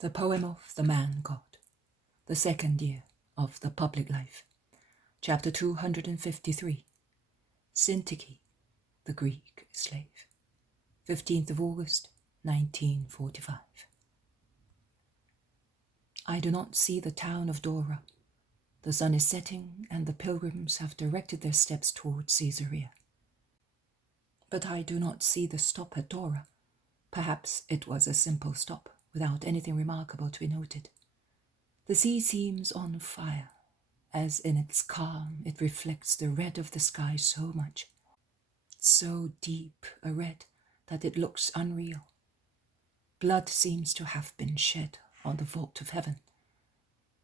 The Poem of the Man-God, the second year of the public life, chapter 253, Syntyche, the Greek slave, 15th of August, 1945. I do not see the town of Dora. The sun is setting, and the pilgrims have directed their steps towards Caesarea. But I do not see the stop at Dora. Perhaps it was a simple stop, without anything remarkable to be noted. The sea seems on fire, as in its calm it reflects the red of the sky so much, so deep a red that it looks unreal. Blood seems to have been shed on the vault of heaven.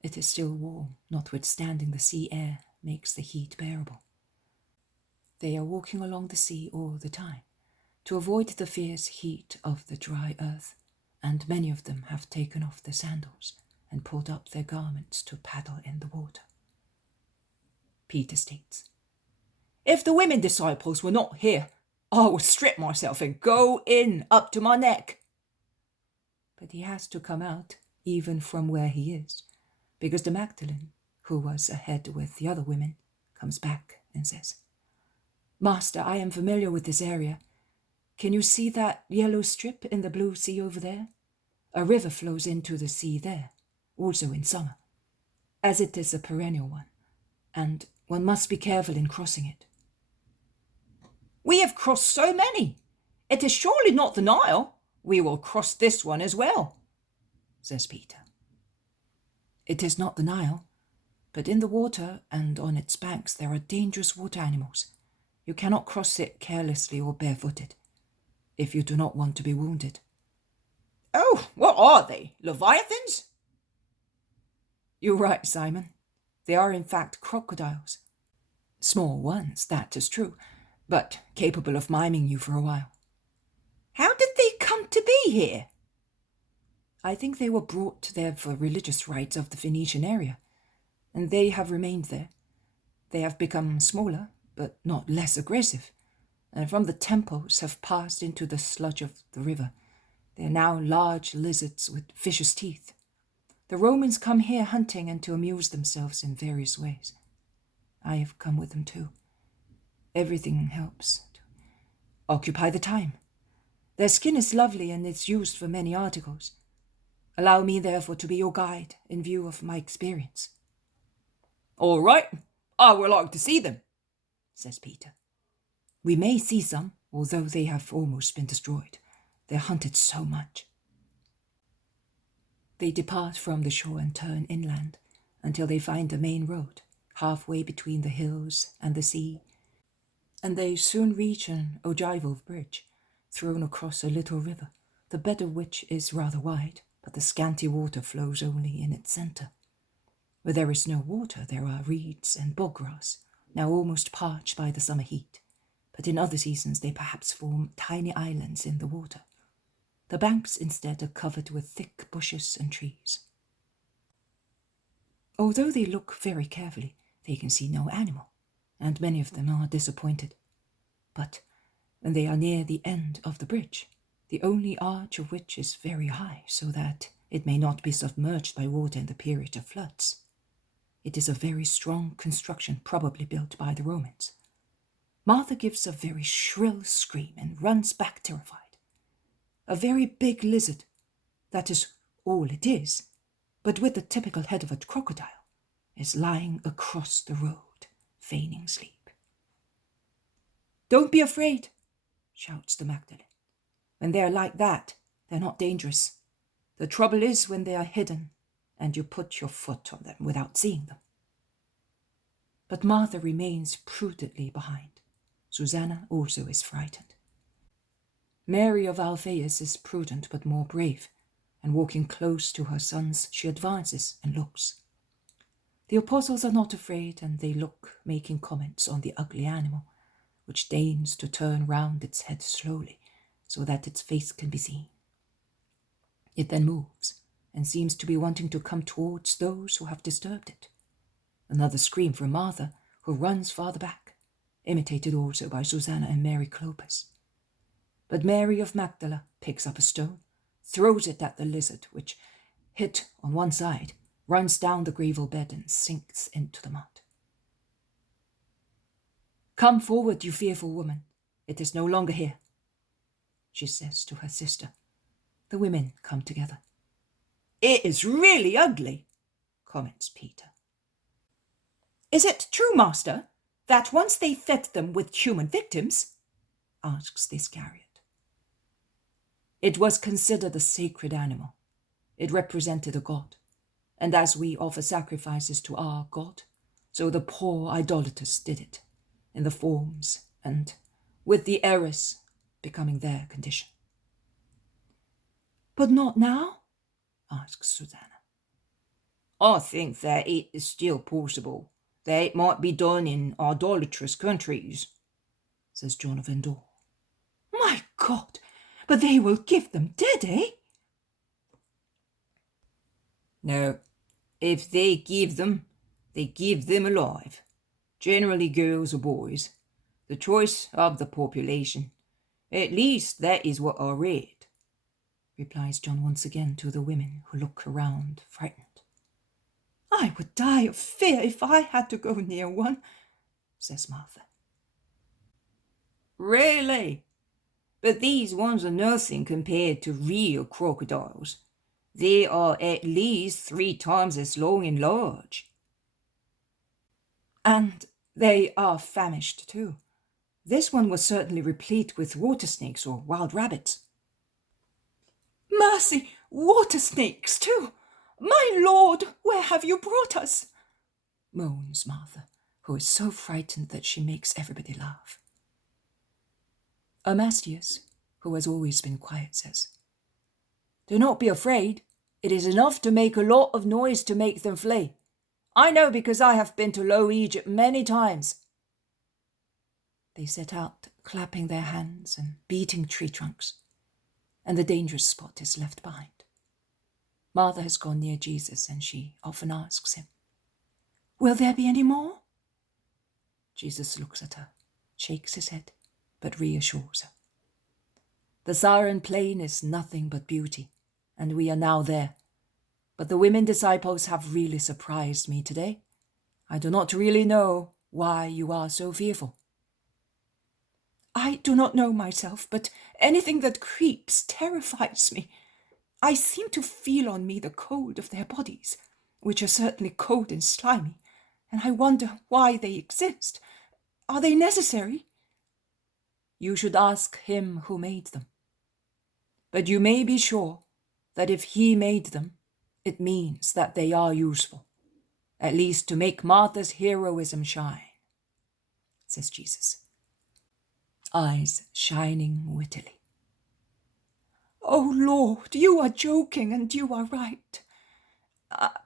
It is still warm, notwithstanding the sea air makes the heat bearable. They are walking along the sea all the time, to avoid the fierce heat of the dry earth, and many of them have taken off their sandals and pulled up their garments to paddle in the water. Peter states, "If the women disciples were not here, I would strip myself and go in up to my neck." But he has to come out, even from where he is, because the Magdalene, who was ahead with the other women, comes back and says, "Master, I am familiar with this area. Can you see that yellow strip in the blue sea over there? A river flows into the sea there, also in summer, as it is a perennial one, and one must be careful in crossing it." "We have crossed so many. It is surely not the Nile. We will cross this one as well," says Peter. It is not the Nile, but in the water and on its banks there are dangerous water animals. You cannot cross it carelessly or barefooted, if you do not want to be wounded. "Oh, what are they? Leviathans?" You're right, Simon. They are in fact crocodiles. Small ones, that is true, but capable of miming you for a while. "How did they come to be here?" I think they were brought there for religious rites of the Phoenician area, and they have remained there. They have become smaller, but not less aggressive, and from the temples have passed into the sludge of the river. They are now large lizards with vicious teeth. The Romans come here hunting and to amuse themselves in various ways. I have come with them too. Everything helps to occupy the time. Their skin is lovely and is used for many articles. Allow me, therefore, to be your guide in view of my experience. "All right, I would like to see them," says Peter. We may see some, although they have almost been destroyed. They're hunted so much. They depart from the shore and turn inland until they find a main road, halfway between the hills and the sea, and they soon reach an ogival bridge thrown across a little river, the bed of which is rather wide, but the scanty water flows only in its centre. Where there is no water, there are reeds and bog grass, now almost parched by the summer heat, but in other seasons they perhaps form tiny islands in the water. The banks instead are covered with thick bushes and trees. Although they look very carefully, they can see no animal, and many of them are disappointed. But when they are near the end of the bridge, the only arch of which is very high, so that it may not be submerged by water in the period of floods. It is a very strong construction, probably built by the Romans. Martha gives a very shrill scream and runs back terrified. A very big lizard, that is all it is, but with the typical head of a crocodile, is lying across the road, feigning sleep. "Don't be afraid," shouts the Magdalene. "When they are like that, they're not dangerous. The trouble is when they are hidden, and you put your foot on them without seeing them." But Martha remains prudently behind. Susanna also is frightened. Mary of Alphaeus is prudent but more brave, and walking close to her sons, she advances and looks. The apostles are not afraid, and they look, making comments on the ugly animal, which deigns to turn round its head slowly, so that its face can be seen. It then moves, and seems to be wanting to come towards those who have disturbed it. Another scream from Martha, who runs farther back, imitated also by Susanna and Mary Clopas. But Mary of Magdala picks up a stone, throws it at the lizard, which, hit on one side, runs down the gravel bed and sinks into the mud. "Come forward, you fearful woman. It is no longer here," she says to her sister. The women come together. "It is really ugly," comments Peter. "Is it true, Master, that once they fed them with human victims?" asks the Iscariot. "It was considered a sacred animal. It represented a god, and as we offer sacrifices to our god, so the poor idolaters did it, in the forms and with the errors becoming their condition." "But not now?" asks Susanna. "I think that it is still possible that it might be done in idolatrous countries," says John of Endor. "My God, but they will give them dead, eh?" "No, if they give them alive, generally girls or boys, the choice of the population. At least that is what I read," replies John once again to the women who look around frightened. "I would die of fear if I had to go near one," says Martha. "Really? But these ones are nothing compared to real crocodiles. They are at least 3 times as long and large." "And they are famished too. This one was certainly replete with water snakes or wild rabbits." "Mercy, water snakes too! My lord, where have you brought us?" moans Martha, who is so frightened that she makes everybody laugh. Amastius, who has always been quiet, says, "Do not be afraid. It is enough to make a lot of noise to make them flee. I know, because I have been to Low Egypt many times." They set out, clapping their hands and beating tree trunks, and the dangerous spot is left behind. Martha has gone near Jesus, and she often asks him, "Will there be any more?" Jesus looks at her, shakes his head, but reassures her. The Saharan plain is nothing but beauty, and we are now there. But the women disciples have really surprised me today. I do not really know why you are so fearful." "I do not know myself, but anything that creeps terrifies me. I seem to feel on me the cold of their bodies, which are certainly cold and slimy, and I wonder why they exist. Are they necessary?" "You should ask him who made them. But you may be sure that if he made them, it means that they are useful, at least to make Martha's heroism shine," says Jesus, eyes shining wittily. "Oh Lord, you are joking, and you are right.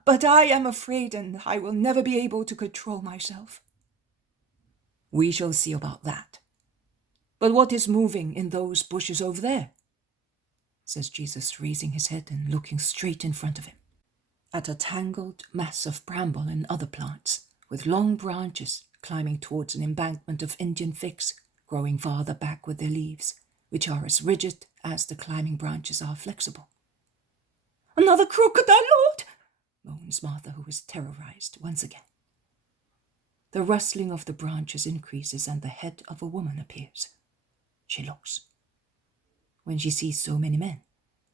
But I am afraid, and I will never be able to control myself." "We shall see about that. But what is moving in those bushes over there?" says Jesus, raising his head and looking straight in front of him, at a tangled mass of bramble and other plants, with long branches climbing towards an embankment of Indian figs growing farther back with their leaves, which are as rigid as the climbing branches are flexible. "Another crocodile, Lord!" moans Martha, who is terrorized once again. The rustling of the branches increases, and the head of a woman appears. She looks. When she sees so many men,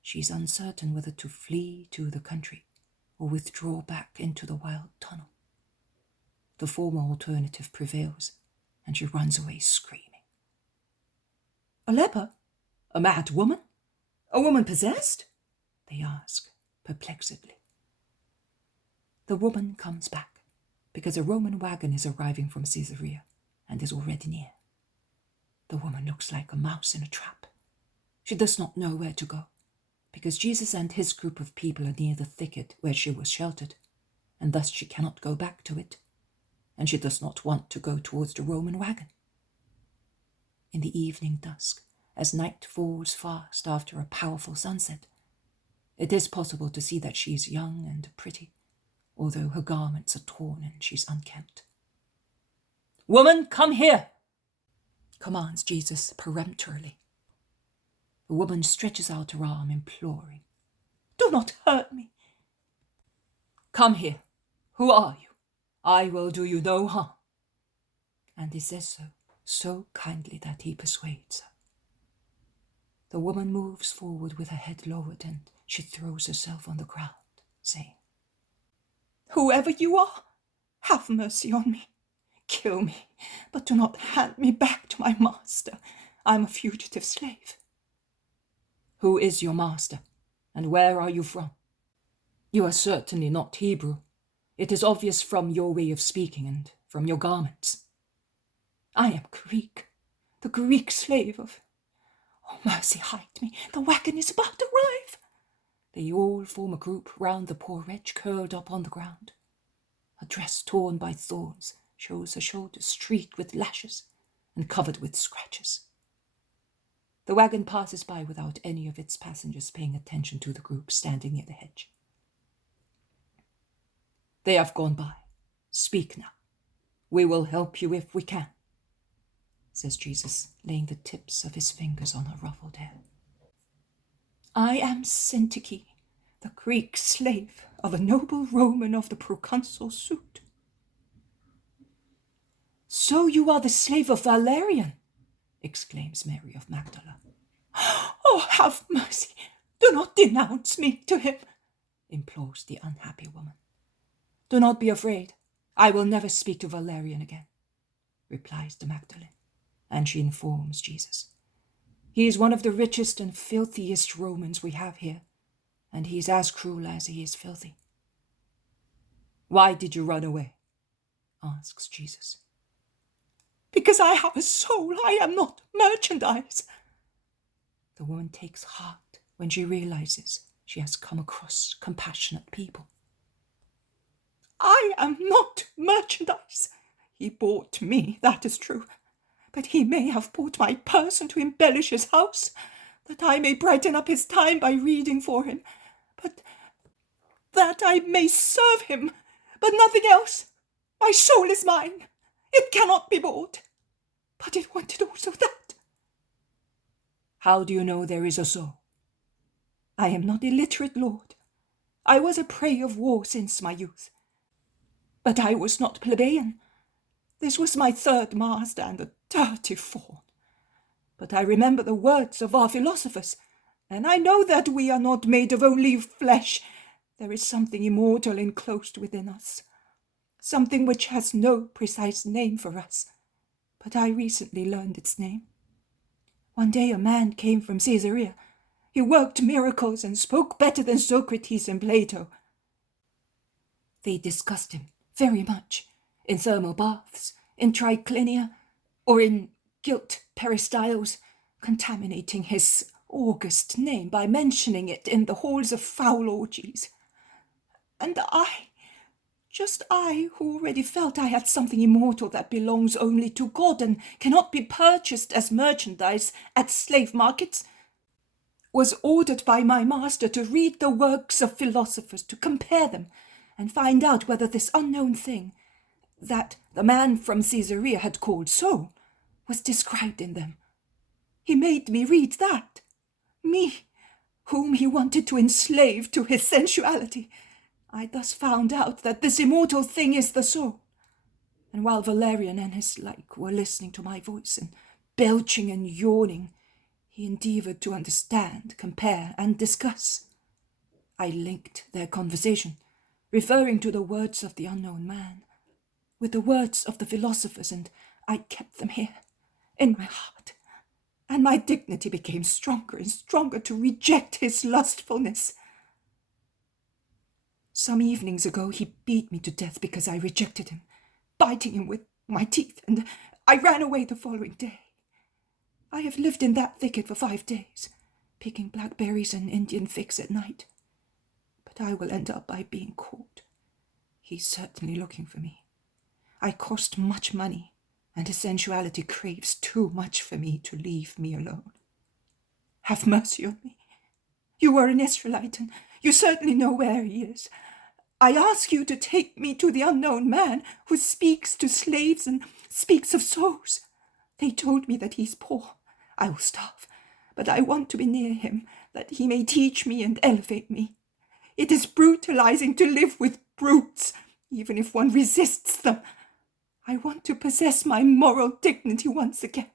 she is uncertain whether to flee to the country or withdraw back into the wild tunnel. The former alternative prevails, and she runs away screaming. "A leper? A mad woman? A woman possessed?" they ask, perplexedly. The woman comes back, because a Roman wagon is arriving from Caesarea and is already near. The woman looks like a mouse in a trap. She does not know where to go, because Jesus and his group of people are near the thicket where she was sheltered, and thus she cannot go back to it, and she does not want to go towards the Roman wagon. In the evening dusk, as night falls fast after a powerful sunset, it is possible to see that she is young and pretty, although her garments are torn and she's unkempt. "Woman, come here!" commands Jesus peremptorily. The woman stretches out her arm, imploring. "Do not hurt me. Come here. Who are you? I will do you no harm. And he says so kindly that he persuades her. The woman moves forward with her head lowered, and she throws herself on the ground, saying, Whoever you are, have mercy on me. Kill me, but do not hand me back to my master. I am a fugitive slave. Who is your master, and where are you from? You are certainly not Hebrew. It is obvious from your way of speaking and from your garments. I am Greek, the Greek slave of... Oh, mercy, hide me. The wagon is about to arrive. They all form a group round the poor wretch curled up on the ground. Her dress torn by thorns shows her shoulders streaked with lashes and covered with scratches. The wagon passes by without any of its passengers paying attention to the group standing near the hedge. They have gone by. Speak now. We will help you if we can, says Jesus, laying the tips of his fingers on her ruffled hair. I am Syntyche, the Greek slave of a noble Roman of the proconsul suit. So you are the slave of Valerian, exclaims Mary of Magdala. Oh, have mercy. Do not denounce me to him, implores the unhappy woman. Do not be afraid. I will never speak to Valerian again, replies the Magdalene, and she informs Jesus. He is one of the richest and filthiest Romans we have here, and he is as cruel as he is filthy. Why did you run away? Asks Jesus. Because I have a soul, I am not merchandise. The woman takes heart when she realizes she has come across compassionate people. I am not merchandise. He bought me, that is true. But he may have bought my person to embellish his house, that I may brighten up his time by reading for him, but that I may serve him, but nothing else. My soul is mine. It cannot be bought. But it wanted also that. How do you know there is a soul? I am not illiterate, Lord. I was a prey of war since my youth. But I was not plebeian. This was my third master and a dirty fawn. But I remember the words of our philosophers, and I know that we are not made of only flesh. There is something immortal enclosed within us, something which has no precise name for us, but I recently learned its name. One day a man came from Caesarea. He worked miracles and spoke better than Socrates and Plato. They discussed him very much in thermal baths, in triclinia, or in gilt peristyles, contaminating his august name by mentioning it in the halls of foul orgies. And just I, who already felt I had something immortal that belongs only to God and cannot be purchased as merchandise at slave markets, was ordered by my master to read the works of philosophers, to compare them, and find out whether this unknown thing, that the man from Caesarea had called soul, was described in them. He made me read that. Me, whom he wanted to enslave to his sensuality. I thus found out that this immortal thing is the soul. And while Valerian and his like were listening to my voice and belching and yawning, he endeavoured to understand, compare, and discuss. I linked their conversation, referring to the words of the unknown man, with the words of the philosophers, and I kept them here, in my heart, and my dignity became stronger and stronger to reject his lustfulness. Some evenings ago he beat me to death because I rejected him, biting him with my teeth, and I ran away the following day. I have lived in that thicket for 5 days, picking blackberries and Indian figs at night. But I will end up by being caught. He's certainly looking for me. I cost much money, and his sensuality craves too much for me to leave me alone. Have mercy on me. You are an Israelite, and you certainly know where he is. I ask you to take me to the unknown man who speaks to slaves and speaks of souls. They told me that he's poor. I will starve, but I want to be near him, that he may teach me and elevate me. It is brutalizing to live with brutes, even if one resists them. I want to possess my moral dignity once again.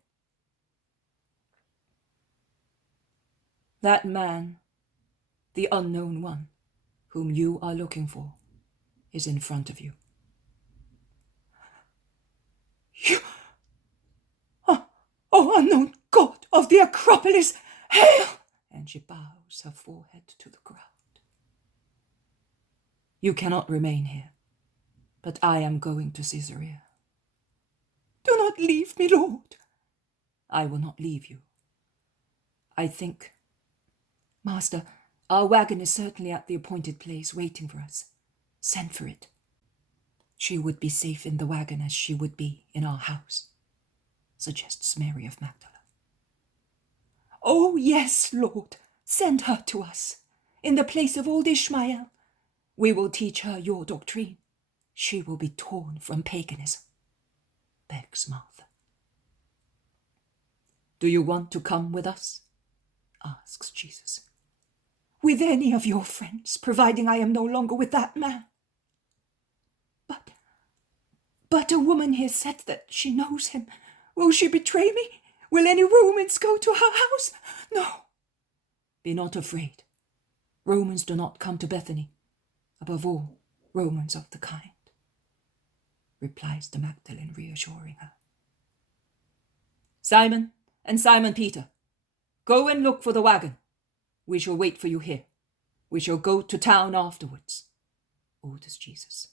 That man, the unknown one, whom you are looking for, is in front of you. You... Oh, unknown god of the Acropolis, hail! And she bows her forehead to the ground. You cannot remain here, but I am going to Caesarea. Do not leave me, Lord. I will not leave you. I think, Master, our wagon is certainly at the appointed place waiting for us. Send for it. She would be safe in the wagon as she would be in our house, suggests Mary of Magdala. Oh, yes, Lord, send her to us, in the place of old Ishmael. We will teach her your doctrine. She will be torn from paganism, begs Martha. Do you want to come with us? Asks Jesus. With any of your friends, providing I am no longer with that man. But a woman here said that she knows him. Will she betray me? Will any Romans go to her house? No. Be not afraid. Romans do not come to Bethany. Above all, Romans of the kind, replies the Magdalene, reassuring her. Simon and Simon Peter, go and look for the wagon. We shall wait for you here. We shall go to town afterwards, orders Jesus.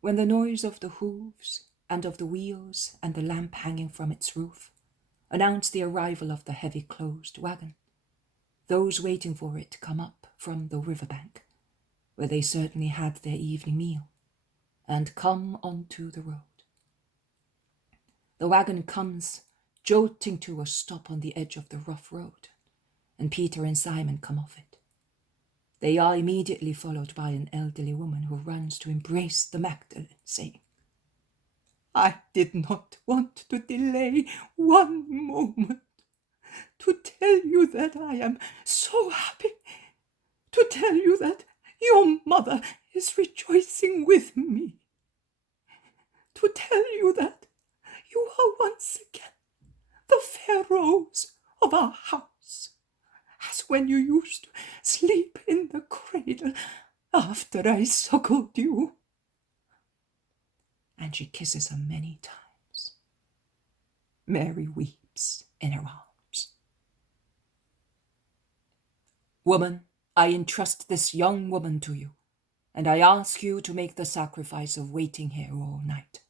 When the noise of the hooves and of the wheels and the lamp hanging from its roof announced the arrival of the heavy closed wagon, those waiting for it come up from the riverbank, where they certainly had their evening meal, and come onto the road. The wagon comes jolting to a stop on the edge of the rough road, and Peter and Simon come off it. They are immediately followed by an elderly woman who runs to embrace the Magdalene, saying, I did not want to delay one moment to tell you that I am so happy, to tell you that your mother is rejoicing with me, to tell you that you are once again the fair rose of our house, as when you used to sleep in the cradle after I suckled you. And she kisses her many times. Mary weeps in her arms. Woman, I entrust this young woman to you, and I ask you to make the sacrifice of waiting here all night.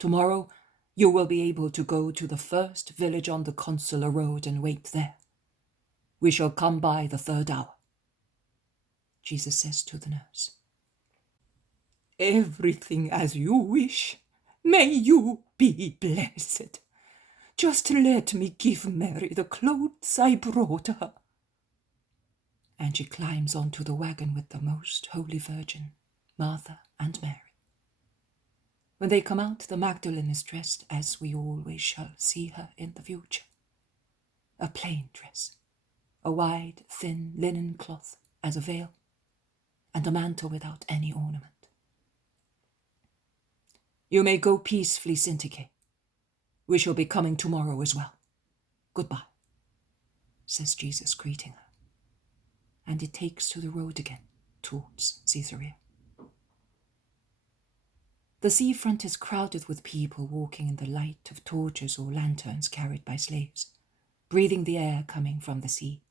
Tomorrow you will be able to go to the first village on the Consular Road and wait there. We shall come by the 3rd hour. Jesus says to the nurse, Everything as you wish. May you be blessed. Just let me give Mary the clothes I brought her. And she climbs onto the wagon with the most Holy Virgin, Martha and Mary. When they come out, the Magdalene is dressed as we always shall see her in the future. A plain dress, a wide, thin linen cloth as a veil, and a mantle without any ornament. You may go peacefully, Syntyche. We shall be coming tomorrow as well. Goodbye, says Jesus, greeting her. And it takes to the road again towards Caesarea. The seafront is crowded with people walking in the light of torches or lanterns carried by slaves, breathing the air coming from the sea,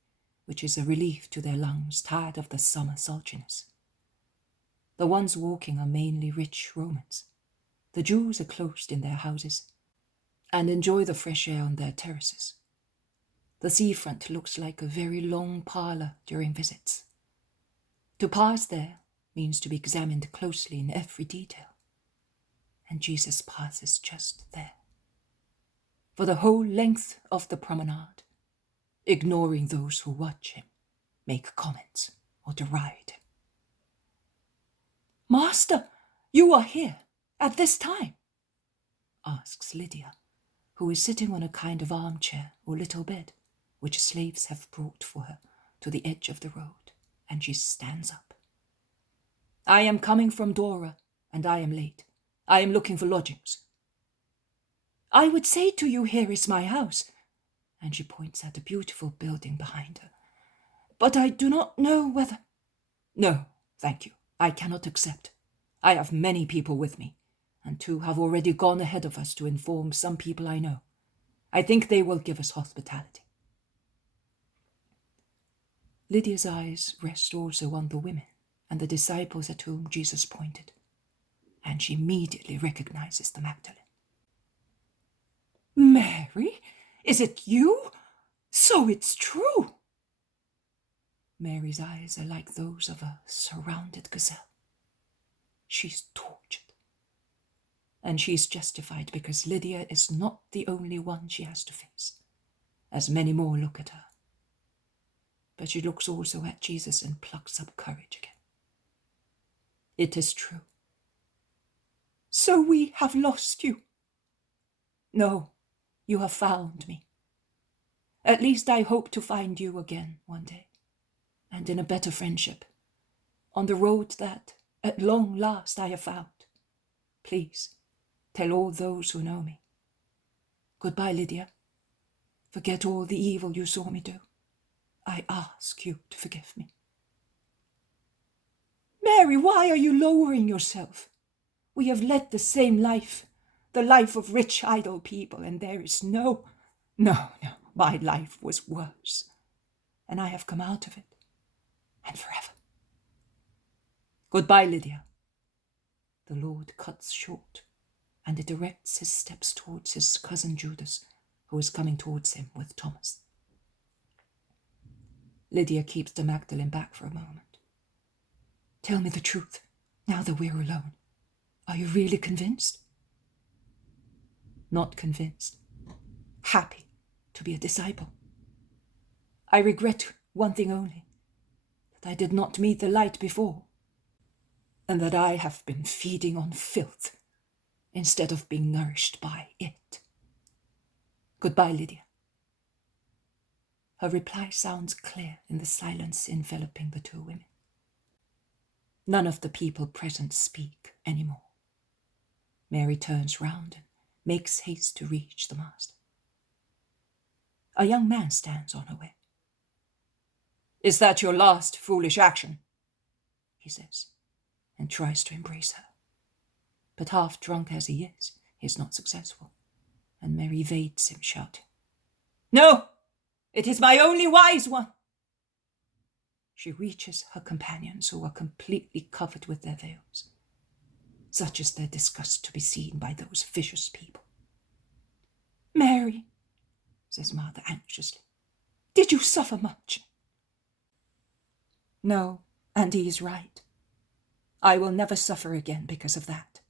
which is a relief to their lungs tired of the summer sultriness. The ones walking are mainly rich Romans. The Jews are closed in their houses and enjoy the fresh air on their terraces. The seafront looks like a very long parlour during visits. To pass there means to be examined closely in every detail. And Jesus passes just there, for the whole length of the promenade, ignoring those who watch him, make comments, or deride him. Master, you are here at this time? Asks Lydia, who is sitting on a kind of armchair or little bed, which slaves have brought for her to the edge of the road, and she stands up. "I am coming from Dora, and I am late. I am looking for lodgings." "I would say to you, here is my house," and she points at a beautiful building behind her. "But I do not know whether—" "No, thank you. I cannot accept. I have many people with me, and 2 have already gone ahead of us to inform some people I know. I think they will give us hospitality." Lydia's eyes rest also on the women and the disciples at whom Jesus pointed, and she immediately recognizes the Magdalene. "Mary, is it you? So it's true." Mary's eyes are like those of a surrounded gazelle. She's tortured. And she's justified because Lydia is not the only one she has to face, as many more look at her. But she looks also at Jesus and plucks up courage again. "It is true." "So we have lost you." "No, you have found me. At least I hope to find you again one day, and in a better friendship, on the road that, at long last, I have found. Please, tell all those who know me. Goodbye, Lydia. Forget all the evil you saw me do. I ask you to forgive me." "Mary, why are you lowering yourself? We have led the same life, the life of rich, idle people, and there is no, my life was worse, and I have come out of it, and forever." "Goodbye, Lydia." The Lord cuts short, and it directs his steps towards his cousin Judas, who is coming towards him with Thomas. Lydia keeps the Magdalene back for a moment. "Tell me the truth, now that we're alone. Are you really convinced?" "Not convinced. Happy to be a disciple. I regret one thing only, that I did not meet the light before, and that I have been feeding on filth instead of being nourished by it. Goodbye, Lydia." Her reply sounds clear in the silence enveloping the 2 women. None of the people present speak any more. Mary turns round and makes haste to reach the master. A young man stands on her way. "Is that your last foolish action?" he says, and tries to embrace her. But half drunk as he is not successful, and Mary evades him, shouting, "No, it is my only wise one." She reaches her companions, who are completely covered with their veils. Such is their disgust to be seen by those vicious people. "Mary," says Martha anxiously, "did you suffer much?" "No, and he is right. I will never suffer again because of that.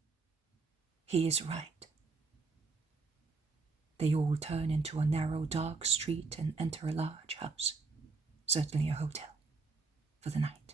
He is right." They all turn into a narrow, dark street and enter a large house, certainly a hotel, for the night.